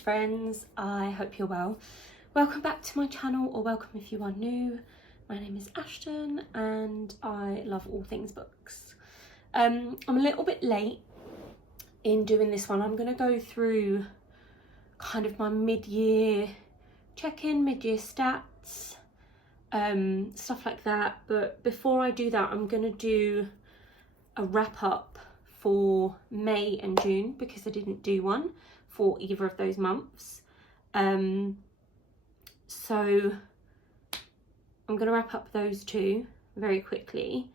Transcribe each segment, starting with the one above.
bookish friends, I hope you're well. Welcome back to my channel, or welcome if you are new. My name is Ashton and I love all things books. I'm a little bit late in doing this one. I'm going to go through kind of my mid-year check-in, mid-year stats, stuff like that. But before I do that, I'm going to do a wrap-up for May and June because I didn't do one for either of those months. So I'm going to wrap up those two very quickly.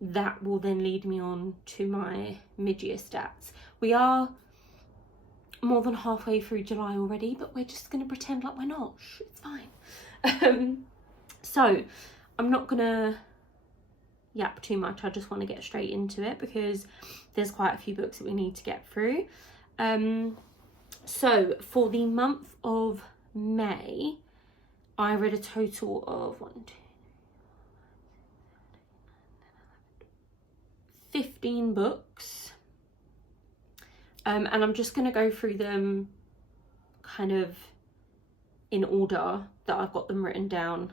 That will then lead me on to my mid-year stats. We are more than halfway through July already, but we're just going to pretend like we're not. It's fine. So I'm not going to yap too much. I just want to get straight into it because there's quite a few books that we need to get through. So for the month of May, I read a total of 15 books, and I'm just going to go through them kind of in order that I've got them written down.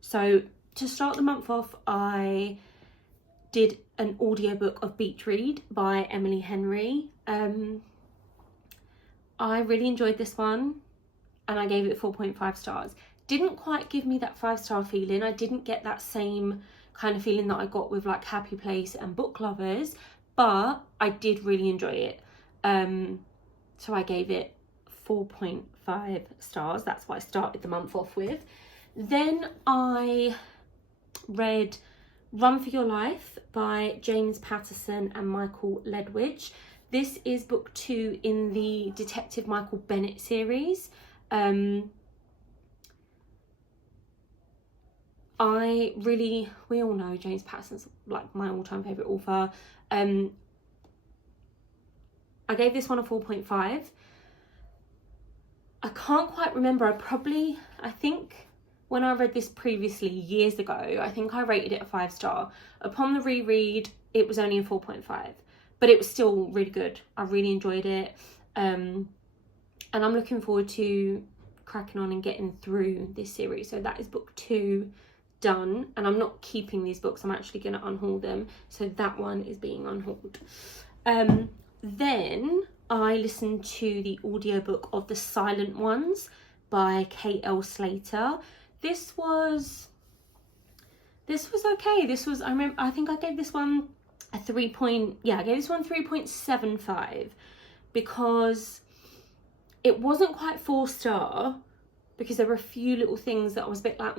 So to start the month off, I did an audiobook of Beach Read by Emily Henry. I really enjoyed this one and I gave it 4.5 stars. Didn't quite give me that 5-star feeling. I didn't get that same kind of feeling that I got with like Happy Place and Book Lovers, but I did really enjoy it. So I gave it 4.5 stars. That's what I started the month off with. Then I read Run for Your Life by James Patterson and Michael Ledwidge. This is book 2 in the Detective Michael Bennett series. We all know James Patterson's like my all-time favourite author. I gave this one a 4.5. I can't quite remember. I think when I read this previously years ago, I think I rated it a 5-star. Upon the reread, it was only a 4.5, but it was still really good. I really enjoyed it. And I'm looking forward to cracking on and getting through this series. So that is book 2 done, and I'm not keeping these books. I'm actually going to unhaul them. So that one is being unhauled. Then I listened to the audiobook of The Silent Ones by K.L. Slater. This was okay. I think I gave this one a 3.75 because it wasn't quite 4-star because there were a few little things that I was a bit like,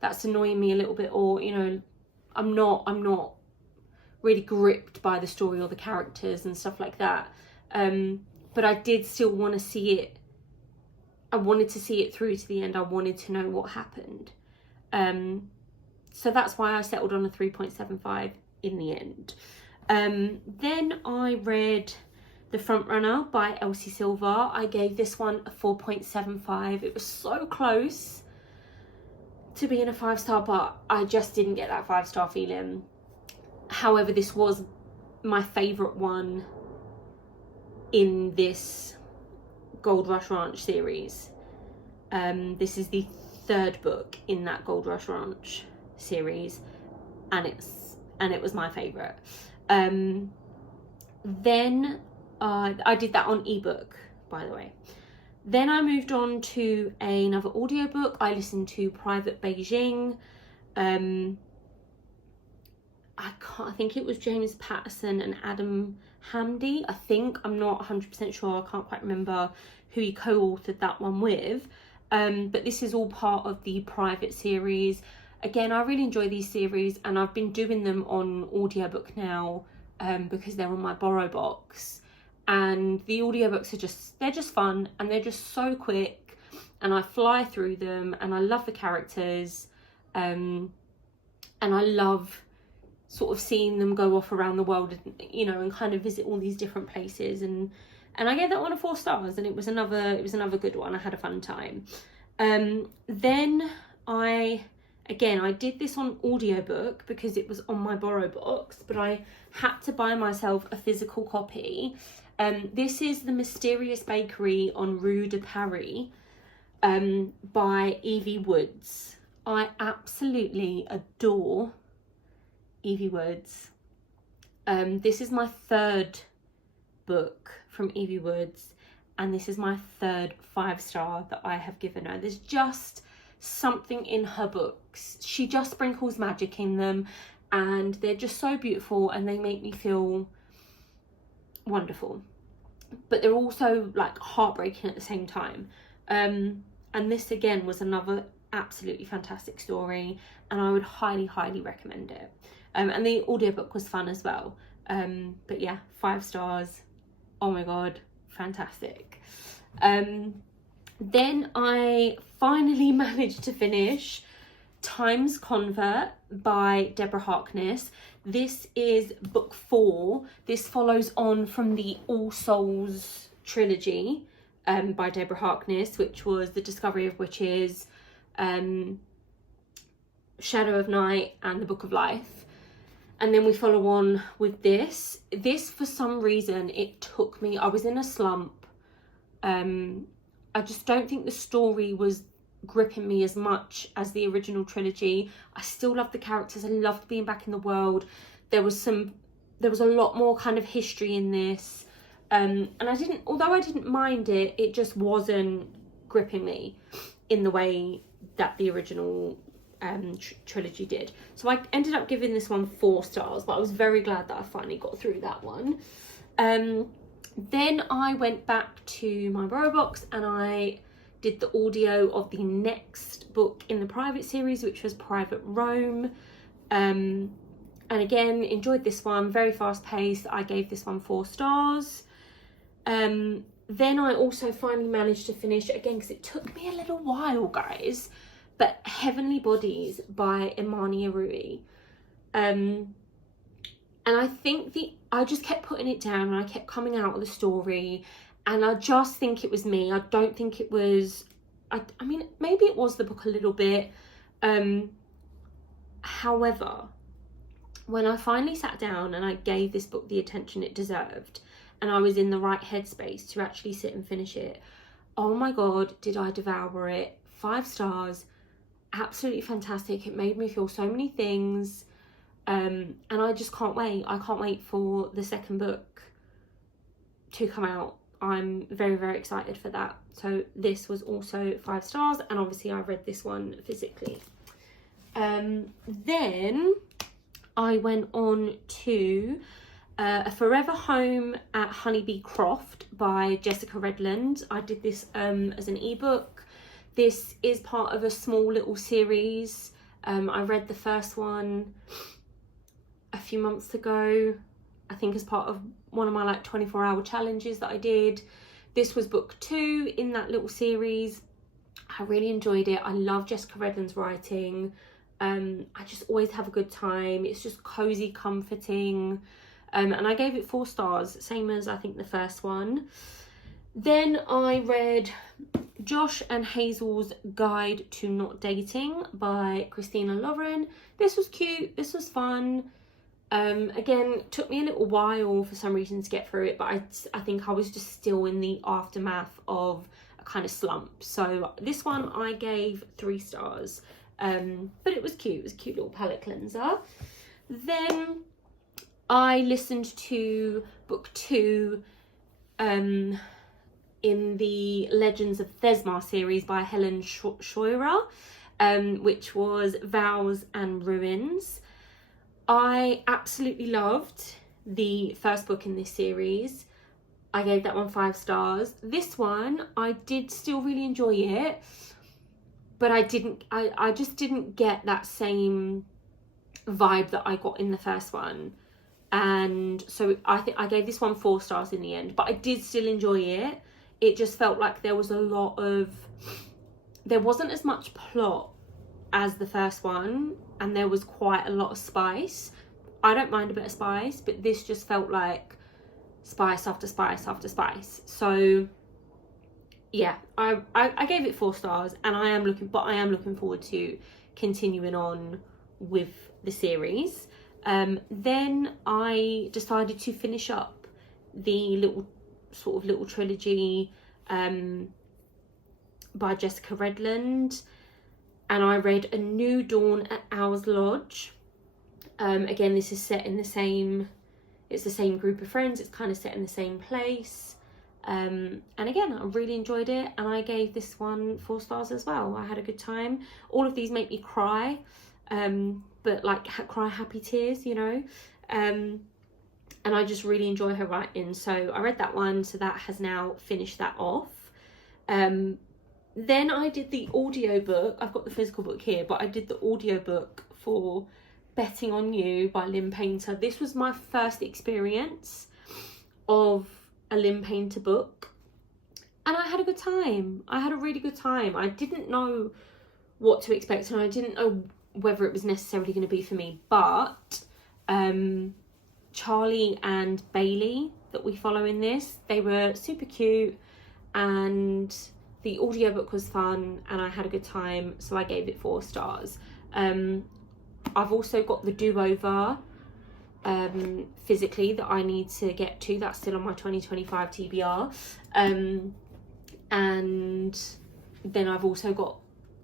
that's annoying me a little bit, or, you know, I'm not really gripped by the story or the characters and stuff like that. But I did still want to see it. I wanted to see it through to the end. I wanted to know what happened. So that's why I settled on a 3.75 in the end. Then I read The Frontrunner by Elsie Silver. I gave this one a 4.75. It was so close to being a 5-star, but I just didn't get that 5-star feeling. However, this was my favourite one in this Gold Rush Ranch series. This is the 3rd book in that Gold Rush Ranch series, and it was my favourite. Then I did that on ebook, by the way. Then I moved on to another audiobook. I listened to Private Beijing. I think it was James Patterson and Adam Hamdy. I'm not 100% sure. I can't quite remember who he co-authored that one with. But this is all part of the Private series. Again, I really enjoy these series, and I've been doing them on audiobook now because they're on my Borrow box. And the audiobooks they're just fun, and they're just so quick, and I fly through them, and I love the characters, and I love sort of seeing them go off around the world, you know, and kind of visit all these different places. And I gave that one a 4 stars, and it was another good one. I had a fun time. Then I Again, I did this on audiobook because it was on my borrow box, but I had to buy myself a physical copy. This is The Mysterious Bakery on Rue de Paris by Evie Woods. I absolutely adore Evie Woods. This is my third book from Evie Woods, and this is my third 5-star that I have given her. There's just something in her books. She just sprinkles magic in them, and they're just so beautiful, and they make me feel wonderful, but they're also like heartbreaking at the same time. And this again was another absolutely fantastic story, and I would highly recommend it. And the audiobook was fun as well. But yeah, 5 stars. Oh my god, fantastic. Then I finally managed to finish Time's Convert by Deborah Harkness. This is book 4. This follows on from the All Souls trilogy by Deborah Harkness, which was The Discovery of Witches, Shadow of Night, and The Book of Life. And then we follow on with this. This, for some reason, it took me, I was in a slump. I just don't think the story was gripping me as much as the original trilogy. I still loved the characters. I loved being back in the world. There was a lot more kind of history in this. And although I didn't mind it, it just wasn't gripping me in the way that the original trilogy did. So I ended up giving this one 4 stars, but I was very glad that I finally got through that one. Then I went back to my borrow box and I did the audio of the next book in the private series, which was Private Rome. And again, enjoyed this one, very fast paced. I gave this one 4 stars. Then I also finally managed to finish, again, because it took me a little while, guys, but Heavenly Bodies by Imani Arui. And I think I just kept putting it down, and I kept coming out of the story, and I just think it was me. I don't think it was, I mean, maybe it was the book a little bit. However, when I finally sat down and I gave this book the attention it deserved, and I was in the right headspace to actually sit and finish it, oh my god, did I devour it. 5 stars, absolutely fantastic. It made me feel so many things. And I just can't wait. I can't wait for the second book to come out. I'm very excited for that. So this was also 5 stars, and obviously I read this one physically. Then I went on to A Forever Home at Honeybee Croft by Jessica Redland. I did this as an ebook. This is part of a small little series. I read the first one a few months ago, I think as part of one of my like 24-hour challenges that I did. This was book 2 in that little series. I really enjoyed it. I love Jessica Redland's writing. I just always have a good time. It's just cozy, comforting. And I gave it 4 stars, same as I think the first one. Then I read Josh and Hazel's Guide to Not Dating by Christina Lauren. This was cute. This was fun. Again, took me a little while for some reason to get through it, but I think I was just still in the aftermath of a kind of slump. So this one I gave 3 stars. But it was cute. It was a cute little palette cleanser. Then I listened to book 2 in the Legends of Thesmar series by Helen Scheurer, which was Vows and Ruins. I absolutely loved the first book in this series. I gave that one 5 stars. This one, I did still really enjoy it, but I just didn't get that same vibe that I got in the first one. And so I think I gave this one 4 stars in the end, but I did still enjoy it. It just felt like there wasn't as much plot as the first one, and there was quite a lot of spice. I don't mind a bit of spice, but this just felt like spice after spice after spice. So yeah, I gave it 4 stars, and I am looking forward to continuing on with the series. Then I decided to finish up the little trilogy by Jessica Redland, and I read A New Dawn at Owl's Lodge. Again, this is set in the same group of friends. It's kind of set in the same place. And again, I really enjoyed it, and I gave this one 4 stars as well. I had a good time. All of these make me cry, but like cry happy tears, you know. And I just really enjoy her writing. So I read that one, so that has now finished that off. Then I did the audiobook. I've got the physical book here, but I did the audiobook for Betting on You by Lynn Painter. This was my first experience of a Lynn Painter book, and I had a good time. I had a really good time. I didn't know what to expect, and I didn't know whether it was necessarily going to be for me, but Charlie and Bailey that we follow in this, they were super cute, and the audiobook was fun, and I had a good time, so I gave it 4 stars. I've also got the Do-Over physically that I need to get to. That's still on my 2025 TBR. And then I've also got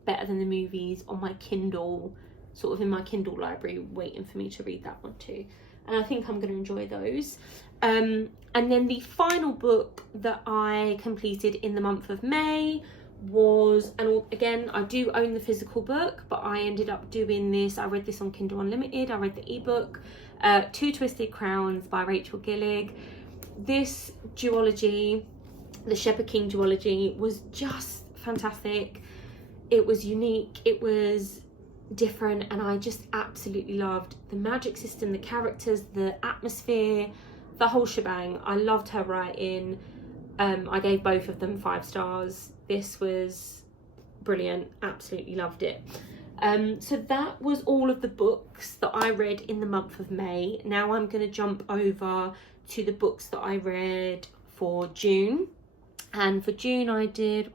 Better Than the Movies on my Kindle, sort of in my Kindle library, waiting for me to read that one too. And I think I'm going to enjoy those. And then the final book that I completed in the month of May was, and again, I do own the physical book, but I ended up doing this. I read this on Kindle Unlimited. I read the ebook, Two Twisted Crowns by Rachel Gillig. This duology, the Shepherd King duology, was just fantastic. It was unique, it was different, and I just absolutely loved the magic system, the characters, the atmosphere, the whole shebang. I loved her writing. I gave both of them 5 stars. This was brilliant, absolutely loved it. So that was all of the books that I read in the month of May. Now I'm going to jump over to the books that I read for June. And for June I did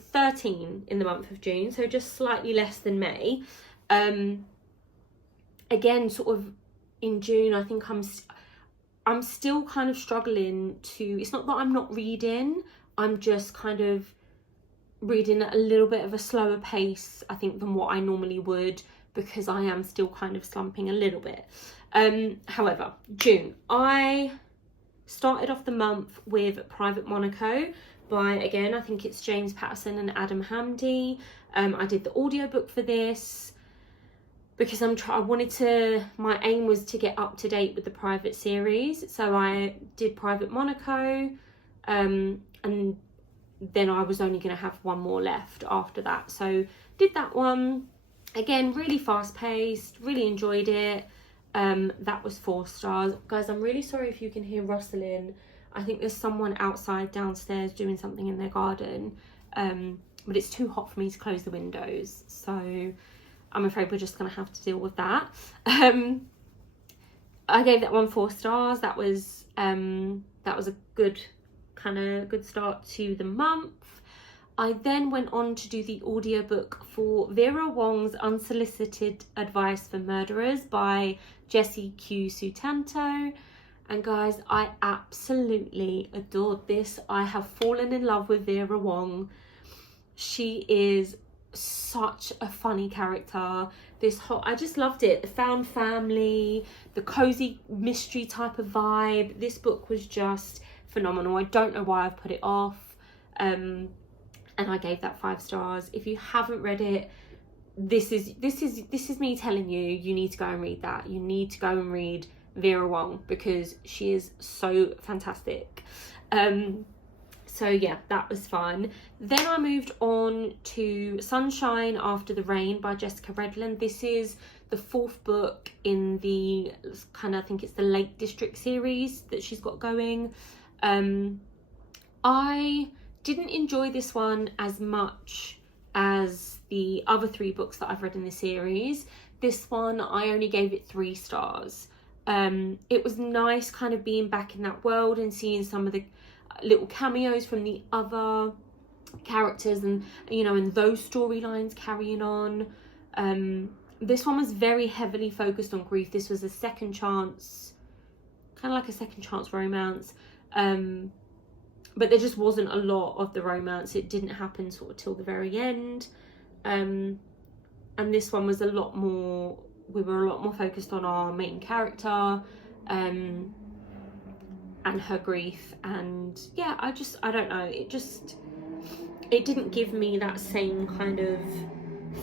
13 in the month of June, so just slightly less than May. Again, sort of in June, I think I'm still kind of struggling to, it's not that I'm not reading, I'm just kind of reading at a little bit of a slower pace, I think, than what I normally would, because I am still kind of slumping a little bit. However, June, I started off the month with Private Monaco by, again, I think it's James Patterson and Adam Hamdy. I did the audiobook for this because my aim was to get up to date with the Private series. So I did Private Monaco, and then I was only going to have one more left after that. So did that one. Again, really fast paced, really enjoyed it. That was 4 stars. Guys, I'm really sorry if you can hear rustling. I think there's someone outside downstairs doing something in their garden, but it's too hot for me to close the windows, so I'm afraid we're just going to have to deal with that. I gave that one 4 stars. That was a good start to the month. I then went on to do the audiobook for Vera Wong's Unsolicited Advice for Murderers by Jessie Q. Sutanto. And guys, I absolutely adored this. I have fallen in love with Vera Wong. She is such a funny character. I just loved it. The found family, the cozy mystery type of vibe. This book was just phenomenal. I don't know why I've put it off. And I gave that 5 stars. If you haven't read it, this is me telling you, you need to go and read that. You need to go and read Vera Wong because she is so fantastic. So yeah, that was fun. Then I moved on to Sunshine After the Rain by Jessica Redland. This is the 4th book in the I think it's the Lake District series that she's got going. I didn't enjoy this one as much as the other 3 books that I've read in the series. This one, I only gave it 3 stars. It was nice kind of being back in that world and seeing some of the little cameos from the other characters and, you know, and those storylines carrying on. This one was very heavily focused on grief. This was a second chance, kind of like a second chance romance. But there just wasn't a lot of the romance. It didn't happen sort of till the very end. And this one was a lot more, we were a lot more focused on our main character, and her grief. And yeah, I don't know, it didn't give me that same kind of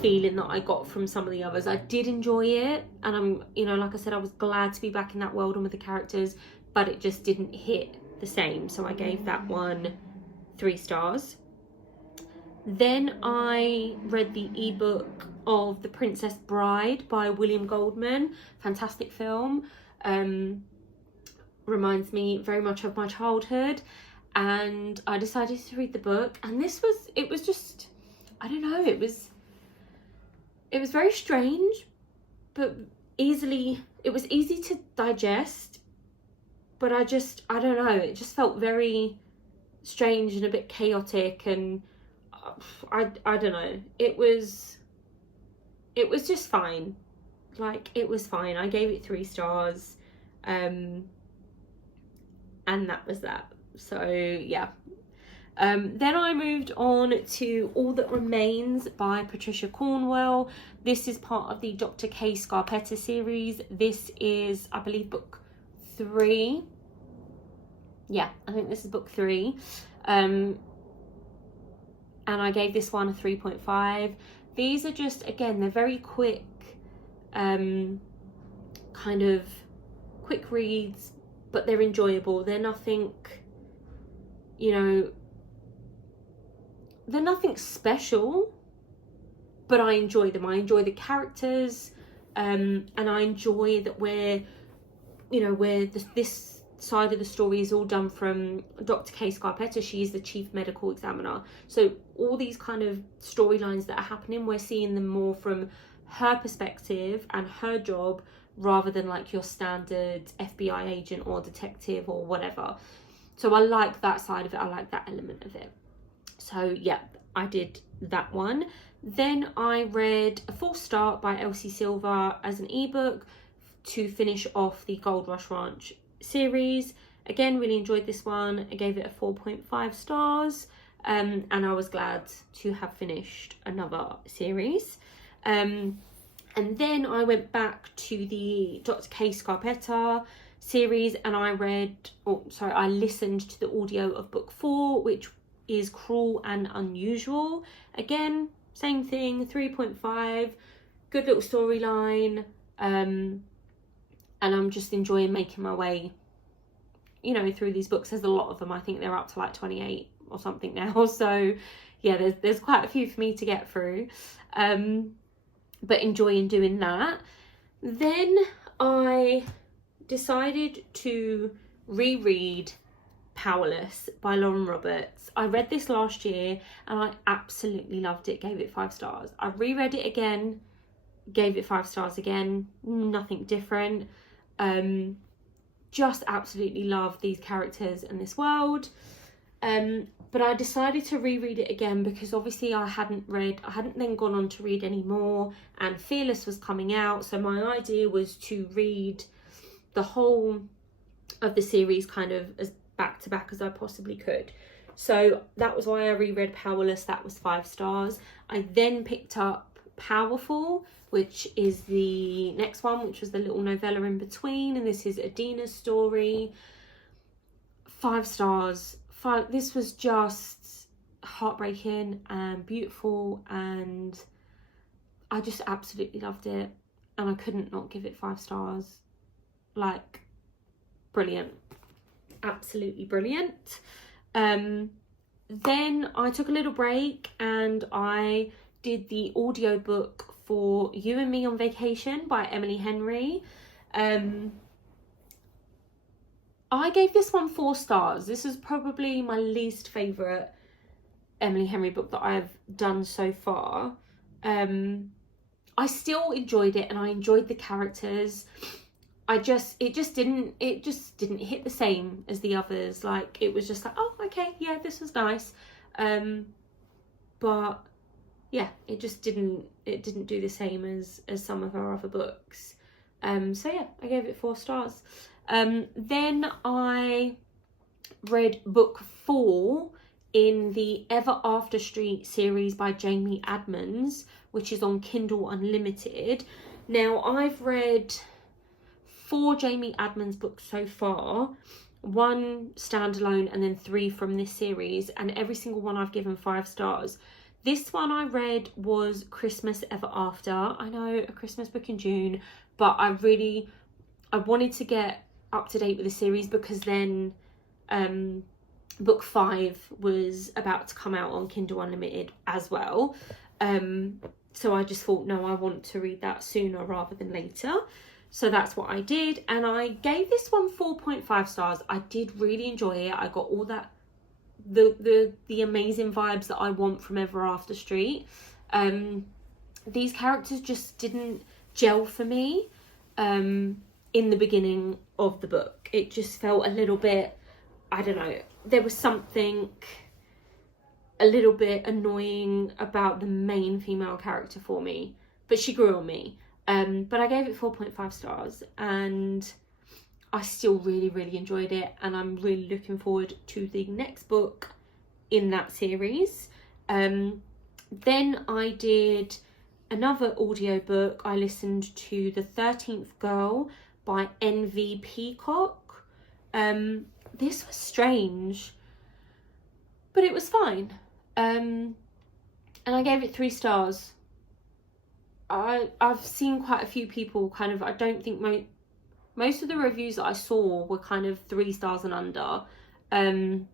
feeling that I got from some of the others. I did enjoy it, and I'm, you know, like I said, I was glad to be back in that world and with the characters, but it just didn't hit the same. So I gave that one 3 stars. Then I read the ebook of The Princess Bride by William Goldman. Fantastic film. Reminds me very much of my childhood. And I decided to read the book. And it was just, I don't know, it was very strange, but it was easy to digest. But I don't know, it just felt very strange and a bit chaotic, and I don't know, it was just fine. Like, it was fine. I gave it 3 stars, and that was that. So yeah. Then I moved on to All That Remains by Patricia Cornwell. This is part of the Dr. Kay Scarpetta series. This is, I believe, book 3. Yeah, I think this is book 3. And I gave this one a 3.5. These are just, again, they're very quick, kind of quick reads, but they're enjoyable. They're nothing, you know, they're nothing special, but I enjoy them. I enjoy the characters, and I enjoy that where this side of the story is all done from Dr. Kay Scarpetta. She is the chief medical examiner. So all these kind of storylines that are happening, we're seeing them more from her perspective and her job, rather than like your standard FBI agent or detective or whatever. So I like that side of it. I like that element of it. So yeah, I did that one. Then I read A False Start by Elsie Silver as an ebook to finish off the Gold Rush Ranch series. Again, really enjoyed this one. I gave it a 4.5 stars, and I was glad to have finished another series. And then I went back to the Dr. Kay Scarpetta series, and I listened to the audio of book 4, which is Cruel and Unusual. Again, same thing, 3.5, good little storyline, and I'm just enjoying making my way, you know, through these books. There's a lot of them. I think they're up to like 28 or something now, so yeah, there's quite a few for me to get through, but enjoying doing that. Then I decided to reread Powerless by Lauren Roberts. I read this last year and I absolutely loved it, gave it 5 stars. I reread it again, gave it 5 stars again, nothing different. Just absolutely love these characters and this world. But I decided to reread it again because obviously I hadn't then gone on to read any more, and Fearless was coming out. So my idea was to read the whole of the series kind of as back to back as I possibly could. So that was why I reread Powerless. That was 5 stars. I then picked up Powerful, which is the next one, which was the little novella in between, and this is Adina's story. 5 stars. This was just heartbreaking and beautiful, and I just absolutely loved it, and I couldn't not give it 5 stars. Like, brilliant, absolutely brilliant. Then I took a little break and I did the audiobook for You and Me on Vacation by Emily Henry. I gave this one 4 stars. This is probably my least favourite Emily Henry book that I've done so far. I still enjoyed it and I enjoyed the characters. It just didn't hit the same as the others. Like, it was just like, oh, okay, yeah, this was nice. but yeah, it just didn't do the same as some of her other books. So yeah, I gave it 4 stars. Then I read book 4 in the Ever After Street series by Jamie Admons, which is on Kindle Unlimited. Now, I've read 4 Jamie Admons books so far, 1 standalone and then 3 from this series, and every single one I've given 5 stars. This one I read was Christmas Ever After. I know, a Christmas book in June, but I wanted to get up to date with the series, because then book 5 was about to come out on Kindle Unlimited as well. So I just thought, no, I want to read that sooner rather than later. So that's what I did, and I gave this one 4.5 stars. I did really enjoy it. I got all that, the amazing vibes that I want from Ever After Street. These characters just didn't gel for me in the beginning of the book. It just felt a little bit, I don't know, there was something a little bit annoying about the main female character for me, but she grew on me. But I gave it 4.5 stars, and I still really, really enjoyed it, and I'm really looking forward to the next book in that series. Then I did another audiobook. I listened to The 13th Girl by NV Peacock. This was strange, but it was fine. And I gave it 3 stars. I've seen quite a few people kind of, I don't think most of the reviews that I saw were kind of 3 stars and under. And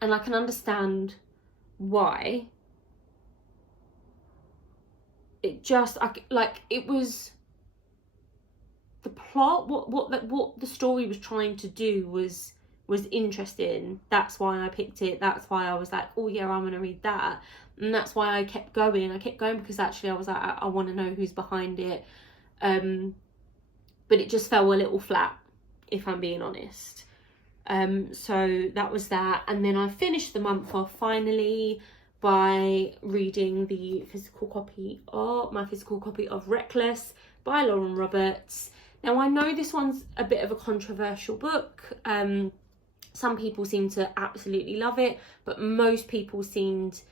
I can understand why. It just, it was, the plot, what the story was trying to do was interesting. That's why I picked it. That's why I was like, oh yeah, I'm gonna read that. And that's why I kept going. Because actually I was like, I want to know who's behind it. But it just fell a little flat, if I'm being honest. So that was that. And then I finished the month off finally by reading my physical copy of Reckless by Lauren Roberts. Now, I know this one's a bit of a controversial book. Some people seem to absolutely love it, but most people seemed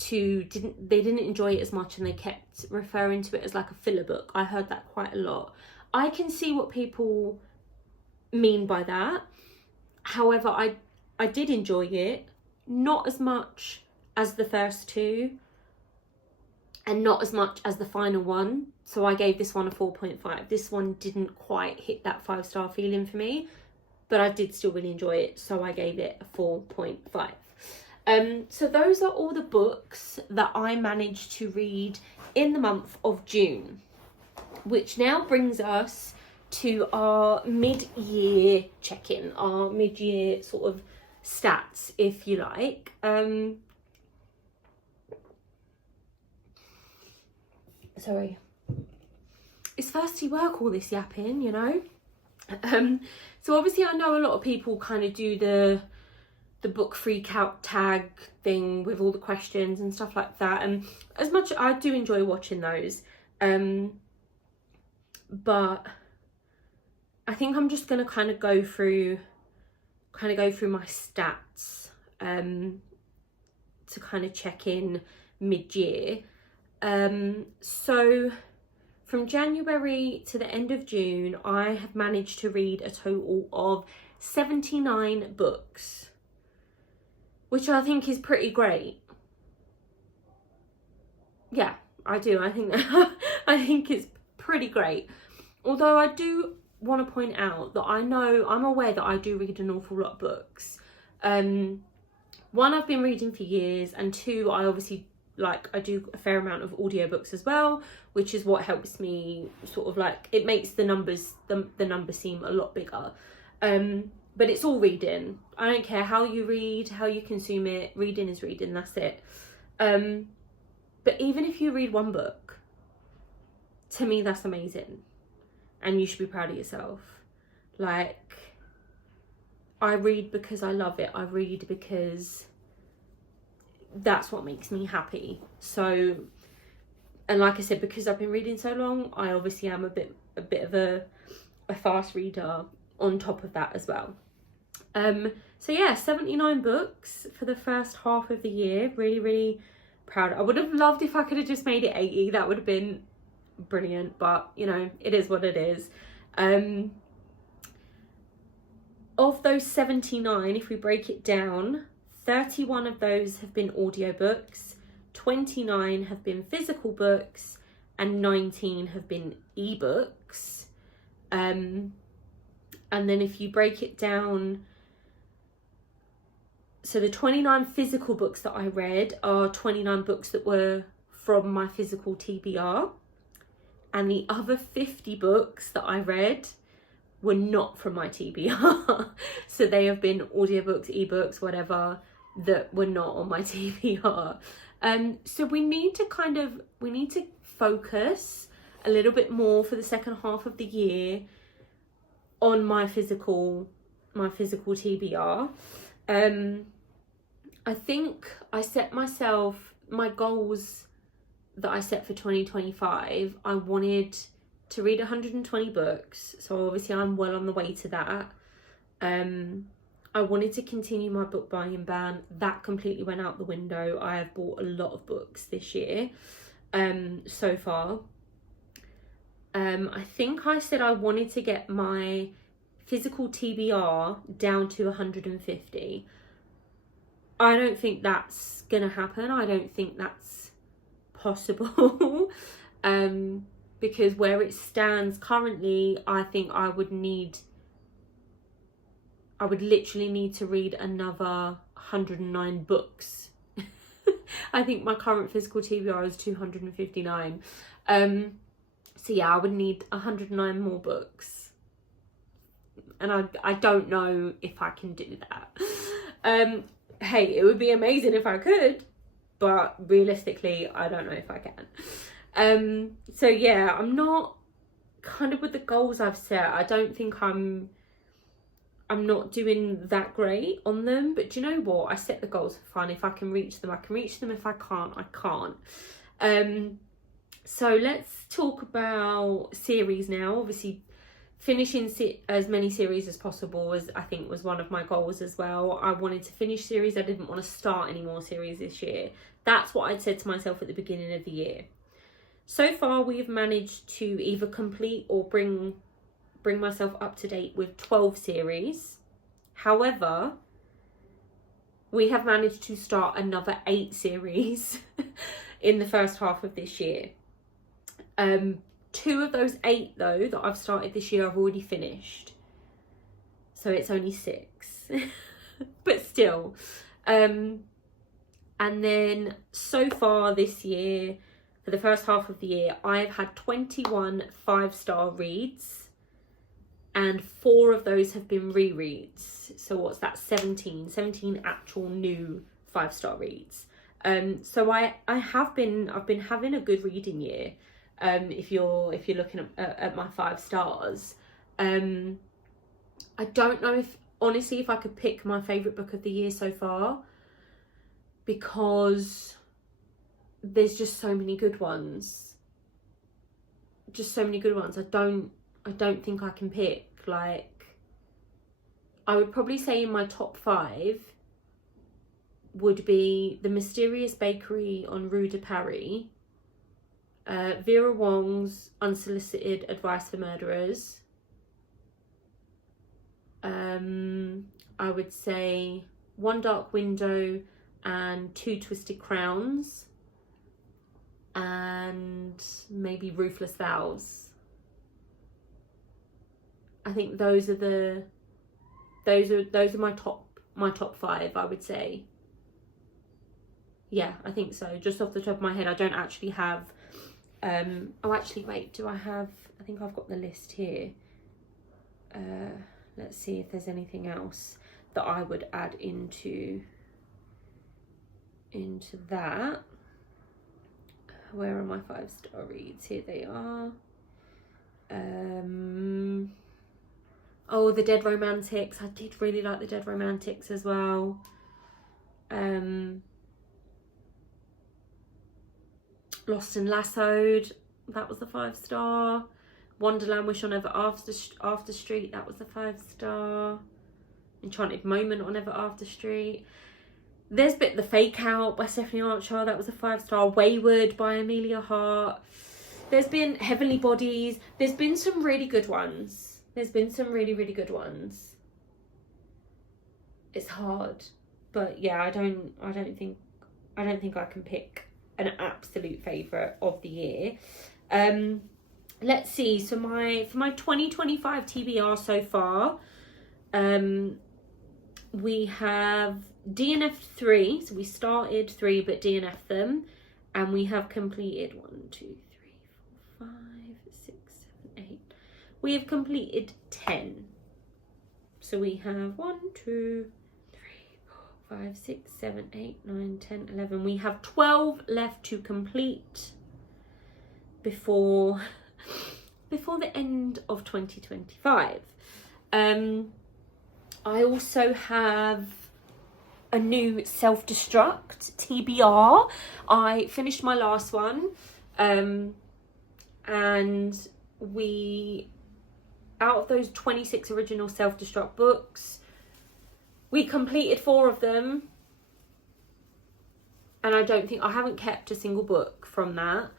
they didn't enjoy it as much, and they kept referring to it as like a filler book. I heard that quite a lot. I can see what people mean by that. However, I did enjoy it, not as much as the first 2 and not as much as the final one. So I gave this one a 4.5. This one didn't quite hit that 5-star feeling for me, but I did still really enjoy it, so I gave it a 4.5. So those are all the books that I managed to read in the month of June, which now brings us to our mid-year check-in, our mid-year sort of stats, if you like. Sorry. It's thirsty work, all this yapping, you know? So obviously I know a lot of people kind of do the book freak out tag thing with all the questions and stuff like that, and as much I do enjoy watching those, but I think I'm just gonna kind of go through my stats to kind of check in mid-year. So from January to the end of June, I have managed to read a total of 79 books, which I think is pretty great. Yeah, I do. I think I think it's pretty great. Although I do want to point out that I'm aware that I do read an awful lot of books. 1, I've been reading for years, and 2, I obviously I do a fair amount of audiobooks as well, which is what helps me sort of it makes the numbers seem a lot bigger. But it's all reading. I don't care how you read, how you consume it. Reading is reading, that's it. But even if you read 1 book, to me that's amazing, and you should be proud of yourself. I read because I love it. I read because that's what makes me happy. So, and like I said, because I've been reading so long, I obviously am a bit of a fast reader on top of that as well. So yeah, 79 books for the first half of the year. Really, really proud. I would have loved if I could have just made it 80. That would have been brilliant, but you know, it is what it is. Of those 79, if we break it down, 31 of those have been audiobooks, 29 have been physical books, and 19 have been ebooks. And then if you break it down, so the 29 physical books that I read are 29 books that were from my physical TBR, and the other 50 books that I read were not from my TBR. So they have been audiobooks, ebooks, whatever, that were not on my TBR. So we need to focus a little bit more for the second half of the year on my physical TBR. I think I set myself my goals that I set for 2025. I wanted to read 120 books, so obviously I'm well on the way to that. I wanted to continue my book buying ban. That completely went out the window. I have bought a lot of books this year so far. I think I said I wanted to get my physical TBR down to 150. I don't think that's gonna happen. I don't think that's possible. Because where it stands currently, I think I would literally need to read another 109 books. I think my current physical TBR is 259. So yeah, I would need 109 more books. And I don't know if I can do that. Hey, it would be amazing if I could, but realistically, I don't know if I can. So yeah, I'm not kind of with the goals I've set. I don't think I'm not doing that great on them, but do you know what? I set the goals for fun. If I can reach them, I can reach them. If I can't, I can't. So let's talk about series now. Obviously, finishing as many series as possible as I think was one of my goals as well. I wanted to finish series. I didn't want to start any more series this year. That's what I'd said to myself at the beginning of the year. So far, we've managed to either complete or bring myself up to date with 12 series. However, we have managed to start another 8 series in the first half of this year. 2 of those 8 though that I've started this year I've already finished, so it's only 6. But still. And then so far this year, for the first half of the year, I've had 21 5-star reads, and 4 of those have been rereads. So what's that? 17 actual new 5-star reads. So I've been having a good reading year. If you're looking at my 5 stars, I don't know if I could pick my favourite book of the year so far, because there's just so many good ones. I don't think I can pick. Like, I would probably say in my top 5 would be The Mysterious Bakery on Rue de Paris, Vera Wong's Unsolicited Advice for Murderers. I would say One Dark Window and Two Twisted Crowns, and maybe Ruthless Vows. I think those are my top 5, I would say. Yeah, I think so. Just off the top of my head, I don't actually have oh, actually, wait, do I have... I think I've got the list here. Let's see if there's anything else that I would add into that. Where are my 5-star reads? Here they are. Oh, The Dead Romantics. I did really like The Dead Romantics as well. Lost and Lassoed, that was a 5-star. Wonderland Wish on Ever After Street, that was a 5-star. Enchanted Moment on Ever After Street. There's The Fake Out by Stephanie Archer, that was a 5-star. Wayward by Amelia Hart. There's been Heavenly Bodies. There's been some really good ones. There's been some really, really good ones. It's hard, but yeah, I don't think I can pick an absolute favourite of the year. Let's see. So for my 2025 TBR so far, we have DNF'd 3. So we started 3 but DNF'd them, and we have completed 1, 2, 3, 4, 5, 6, 7, 8. We have completed 10. So we have 1, 2, 3, 4, 5, 6, 7, 8, 9, 10, 11. We have 12 left to complete before the end of 2025. I also have a new self-destruct TBR. I finished my last one, and out of those 26 original self-destruct books, we completed 4 of them, and I haven't kept a single book from that.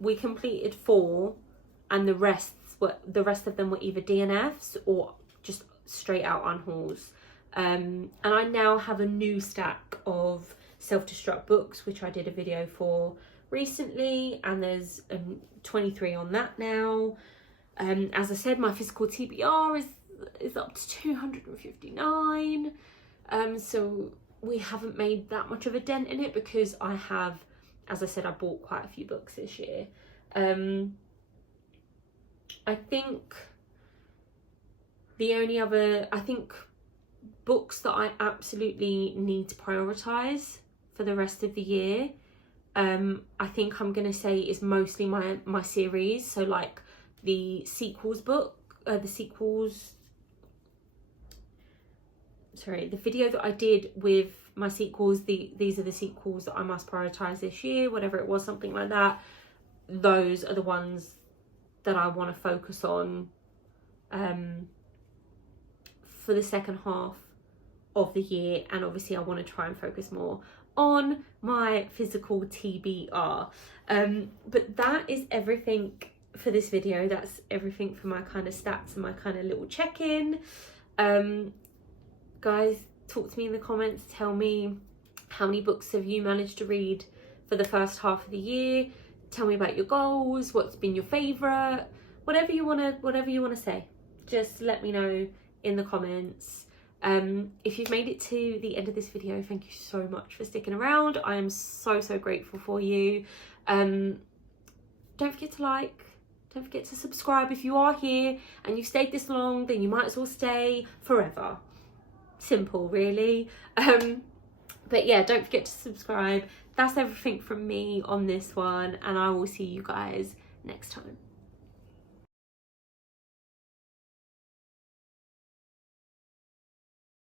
We completed 4, and the rest of them were either DNFs or just straight out unhauls. And I now have a new stack of self-destruct books, which I did a video for recently, and there's 23 on that now. As I said, my physical TBR is up to 259. So we haven't made that much of a dent in it because I have, as I said, I bought quite a few books this year. I think books that I absolutely need to prioritise for the rest of the year, I think I'm going to say is mostly my series. So like the sequels book, the video that I did with my sequels, these are the sequels that I must prioritise this year, whatever it was, something like that. Those are the ones that I want to focus on for the second half of the year, and obviously I want to try and focus more on my physical TBR. But that is everything for this video. That's everything for my kind of stats and my kind of little check-in. Guys, talk to me in the comments. Tell me, how many books have you managed to read for the first half of the year? Tell me about your goals. What's been your favourite? Whatever you wanna say, just let me know in the comments. If you've made it to the end of this video, thank you so much for sticking around. I am so grateful for you. Don't forget to like, don't forget to subscribe. If you are here and you've stayed this long, then you might as well stay forever. Simple, really. But yeah, don't forget to subscribe. That's everything from me on this one, and I will see you guys next time.